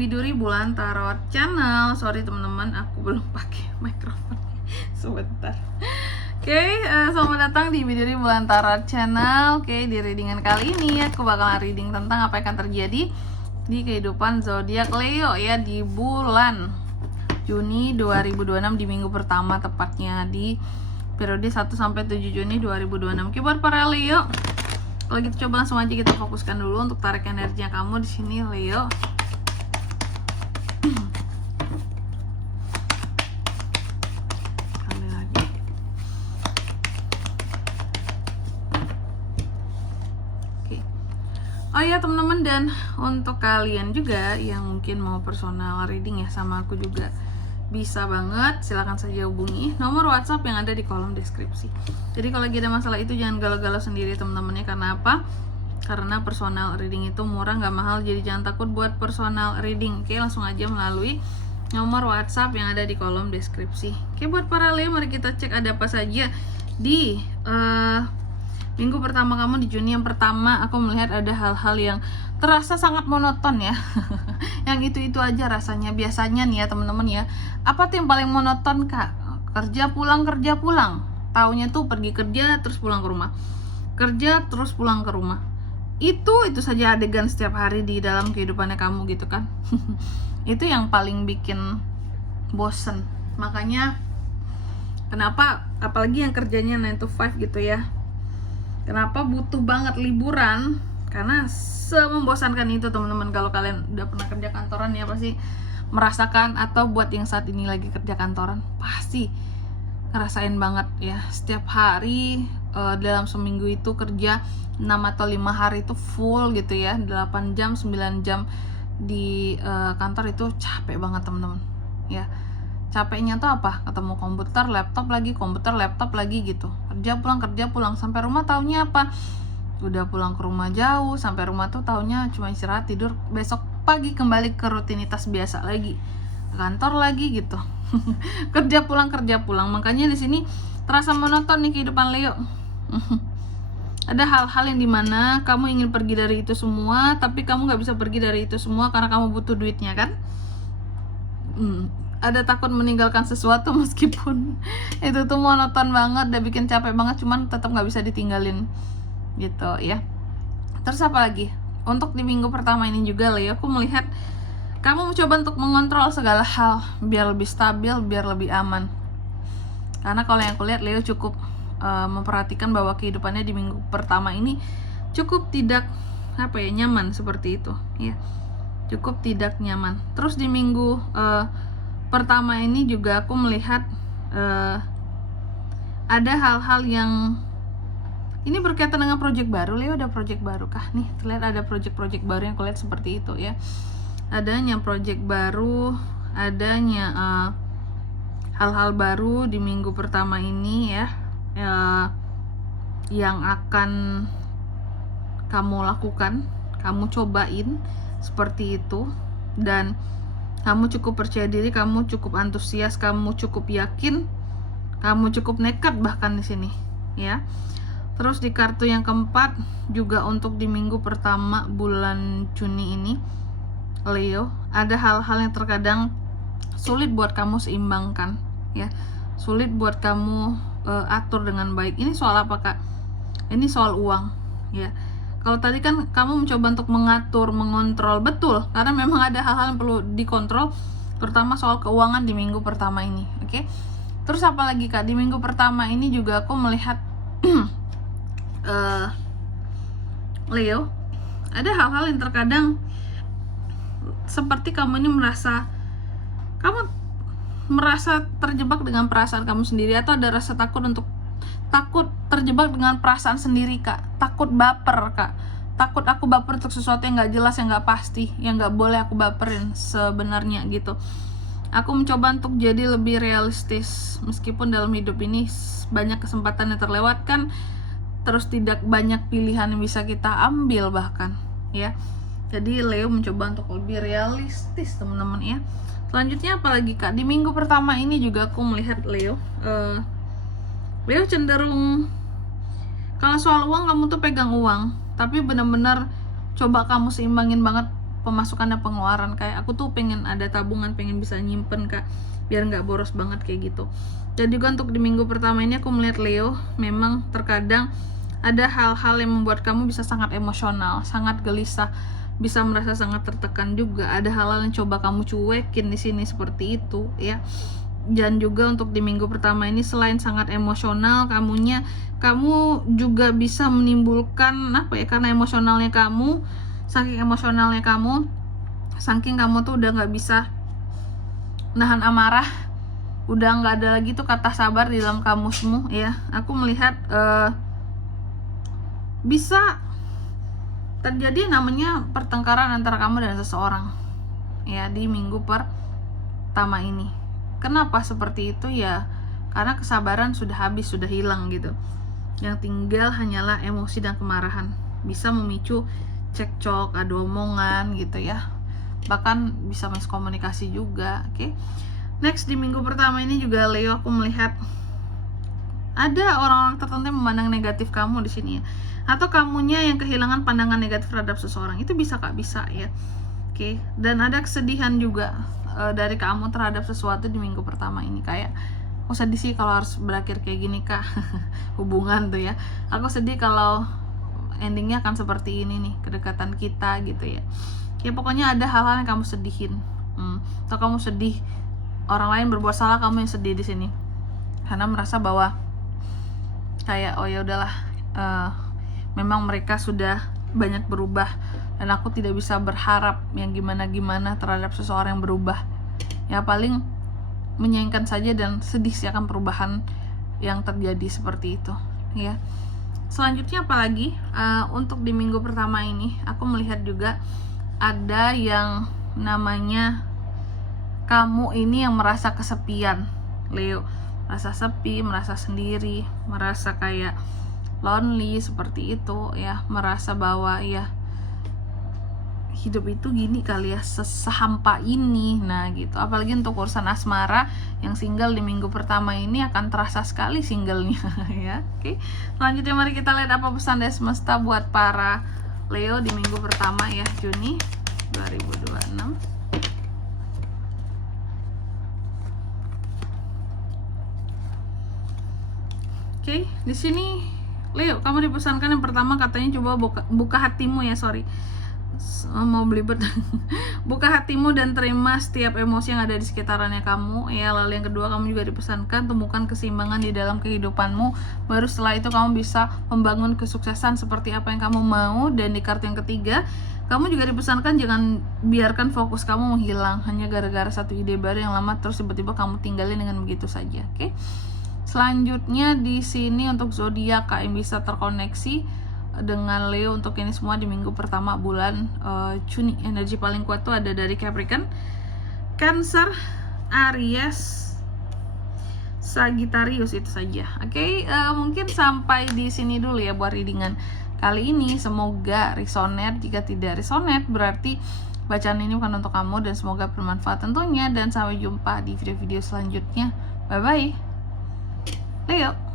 Biduri Bulan Tarot Channel. Sorry teman-teman, aku belum pakai mikrofon. Sebentar. Selamat datang di Biduri Bulan Tarot Channel. Di readingan kali ini aku bakalan reading tentang apa yang akan terjadi di kehidupan zodiak Leo ya di bulan Juni 2026, di minggu pertama tepatnya di periode 1 sampai 7 Juni 2026. Buat para Leo, kalau gitu coba langsung aja kita fokuskan dulu untuk tarik energinya kamu di sini Leo. Kali lagi. Oke. Oh ya teman-teman, dan untuk kalian juga yang mungkin mau personal reading ya sama aku juga bisa banget, silahkan saja hubungi nomor WhatsApp yang ada di kolom deskripsi. Jadi kalau lagi ada masalah itu jangan galau-galau sendiri teman-temannya. Karena apa? Karena personal reading itu murah, nggak mahal, jadi jangan takut buat personal reading. Langsung aja melalui nomor WhatsApp yang ada di kolom deskripsi. Buat para Leo, mari kita cek ada apa saja di minggu pertama kamu di Juni. Yang pertama, aku melihat ada hal-hal yang terasa sangat monoton ya. Yang itu-itu aja rasanya. Biasanya nih ya teman-teman ya, apa tuh yang paling monoton kak? Kerja pulang. Taunya tuh pergi kerja terus pulang ke rumah, kerja terus pulang ke rumah. Itu saja adegan setiap hari di dalam kehidupannya kamu gitu kan. Itu yang paling bikin bosen. Makanya kenapa apalagi yang kerjanya 9 to 5 gitu ya, kenapa butuh banget liburan? Karena semembosankan itu teman-teman. Kalau kalian udah pernah kerja kantoran ya pasti merasakan, atau buat yang saat ini lagi kerja kantoran pasti ngerasain banget ya. Setiap hari dalam seminggu itu kerja 6 atau 5 hari itu full gitu ya, 8 jam 9 jam di kantor. Itu capek banget teman-teman ya. Capeknya tuh apa? Ketemu komputer, laptop lagi gitu. Kerja pulang sampai rumah taunya apa? Udah pulang ke rumah jauh, sampai rumah tuh taunya cuma istirahat, tidur, besok pagi kembali ke rutinitas biasa lagi, ke kantor lagi gitu. kerja pulang. Makanya di sini terasa monoton nih kehidupan Leo. Ada hal-hal yang dimana kamu ingin pergi dari itu semua, tapi kamu nggak bisa pergi dari itu semua karena kamu butuh duitnya kan. Ada takut meninggalkan sesuatu meskipun itu tuh monoton banget, udah bikin capek banget, cuman tetap nggak bisa ditinggalin gitu ya. Terus apa lagi? Untuk di minggu pertama ini juga Leo, aku melihat kamu mencoba untuk mengontrol segala hal biar lebih stabil, biar lebih aman. Karena kalau yang aku lihat Leo cukup memperhatikan bahwa kehidupannya di minggu pertama ini cukup tidak nyaman seperti itu ya. Cukup tidak nyaman. Terus di minggu pertama ini juga aku melihat ada hal-hal yang ini berkaitan dengan project baru. Leo, ada project baru kah? Nih, terlihat ada project baru yang kulihat seperti itu ya. Adanya project baru, adanya hal-hal baru di minggu pertama ini ya, yang akan kamu lakukan, kamu cobain seperti itu. Dan kamu cukup percaya diri, kamu cukup antusias, kamu cukup yakin, kamu cukup nekat bahkan di sini ya. Terus di kartu yang keempat juga untuk di minggu pertama bulan Juni ini Leo, ada hal-hal yang terkadang sulit buat kamu seimbangkan ya, sulit buat kamu atur dengan baik. Ini soal apa kak? Ini soal uang ya. Kalau tadi kan kamu mencoba untuk mengatur, mengontrol, betul, karena memang ada hal-hal yang perlu dikontrol, terutama soal keuangan di minggu pertama ini. Oke. Terus apa lagi kak? Di minggu pertama ini juga aku melihat Leo, ada hal-hal yang terkadang seperti kamu ini merasa terjebak dengan perasaan kamu sendiri, atau ada rasa takut terjebak dengan perasaan sendiri kak. Takut baper kak, takut aku baper untuk sesuatu yang nggak jelas, yang nggak pasti, yang nggak boleh aku baperin sebenarnya gitu. Aku mencoba untuk jadi lebih realistis, meskipun dalam hidup ini banyak kesempatan yang terlewatkan, terus tidak banyak pilihan yang bisa kita ambil bahkan ya. Jadi Leo mencoba untuk lebih realistis teman-teman ya. Selanjutnya apalagi kak? Di minggu pertama ini juga aku melihat Leo cenderung, kalau soal uang kamu tuh pegang uang, tapi benar-benar coba kamu seimbangin banget pemasukan dan pengeluaran. Kayak aku tuh pengen ada tabungan, pengen bisa nyimpen Kak, biar nggak boros banget kayak gitu. Dan juga untuk di minggu pertama ini aku melihat Leo, memang terkadang ada hal-hal yang membuat kamu bisa sangat emosional, sangat gelisah, bisa merasa sangat tertekan juga. Ada hal-hal yang coba kamu cuekin di sini seperti itu ya. Dan juga untuk di minggu pertama ini selain sangat emosional kamu juga bisa menimbulkan apa ya, karena emosionalnya kamu, saking kamu tuh udah nggak bisa nahan amarah, udah nggak ada lagi tuh kata sabar di dalam kamusmu ya. Aku melihat bisa terjadi namanya pertengkaran antara kamu dan seseorang ya di minggu pertama ini. Kenapa seperti itu ya? Karena kesabaran sudah habis, sudah hilang gitu. Yang tinggal hanyalah emosi dan kemarahan. Bisa memicu cekcok, adu omongan gitu ya. Bahkan bisa miskomunikasi juga, oke? Next, di minggu pertama ini juga Leo, aku melihat ada orang-orang tertentu yang memandang negatif kamu di sini ya. Atau kamunya yang kehilangan pandangan negatif terhadap seseorang. Itu bisa Kak, bisa ya. Oke, dan ada kesedihan juga dari kamu terhadap sesuatu di minggu pertama ini. Kayak aku sedih sih kalau harus berakhir kayak gini Kak. Hubungan tuh ya, aku sedih kalau endingnya akan seperti ini nih, kedekatan kita gitu ya. Ya pokoknya ada hal-hal yang kamu sedihin, atau kamu sedih orang lain berbuat salah, kamu yang sedih di sini karena merasa bahwa kayak oh ya udahlah, memang mereka sudah banyak berubah dan aku tidak bisa berharap yang gimana-gimana terhadap seseorang yang berubah. Ya paling menyayangkan saja dan sedih sih akan perubahan yang terjadi seperti itu ya. Selanjutnya apalagi untuk di minggu pertama ini aku melihat juga ada yang namanya kamu ini yang merasa kesepian Leo, merasa sepi, merasa sendiri, merasa kayak lonely seperti itu ya, merasa bahwa ya hidup itu gini kali ya, sehampa ini. Nah gitu, apalagi untuk urusan asmara, yang single di minggu pertama ini akan terasa sekali singlenya ya. Oke, selanjutnya mari kita lihat apa pesan dari semesta buat para Leo di minggu pertama ya, Juni 2026. Oke, di sini Leo, kamu dipesankan yang pertama katanya coba buka hatimu ya, mau belibet. Buka hatimu dan terima setiap emosi yang ada di sekitarannya kamu ya. Lalu yang kedua, kamu juga dipesankan temukan keseimbangan di dalam kehidupanmu, baru setelah itu kamu bisa membangun kesuksesan seperti apa yang kamu mau. Dan di kartu yang ketiga, kamu juga dipesankan jangan biarkan fokus kamu menghilang hanya gara-gara satu ide baru yang lama terus tiba-tiba kamu tinggalin dengan begitu saja. Oke. Selanjutnya di sini untuk zodiak yang bisa terkoneksi dengan Leo untuk ini semua di minggu pertama bulan Juni. Energi paling kuat tuh ada dari Capricorn, Cancer, Aries, Sagittarius, itu saja. Oke, mungkin sampai di sini dulu ya buat readingan kali ini. Semoga resonate. Jika tidak resonate berarti bacaan ini bukan untuk kamu, dan semoga bermanfaat tentunya. Dan sampai jumpa di video-video selanjutnya. Bye bye Leo.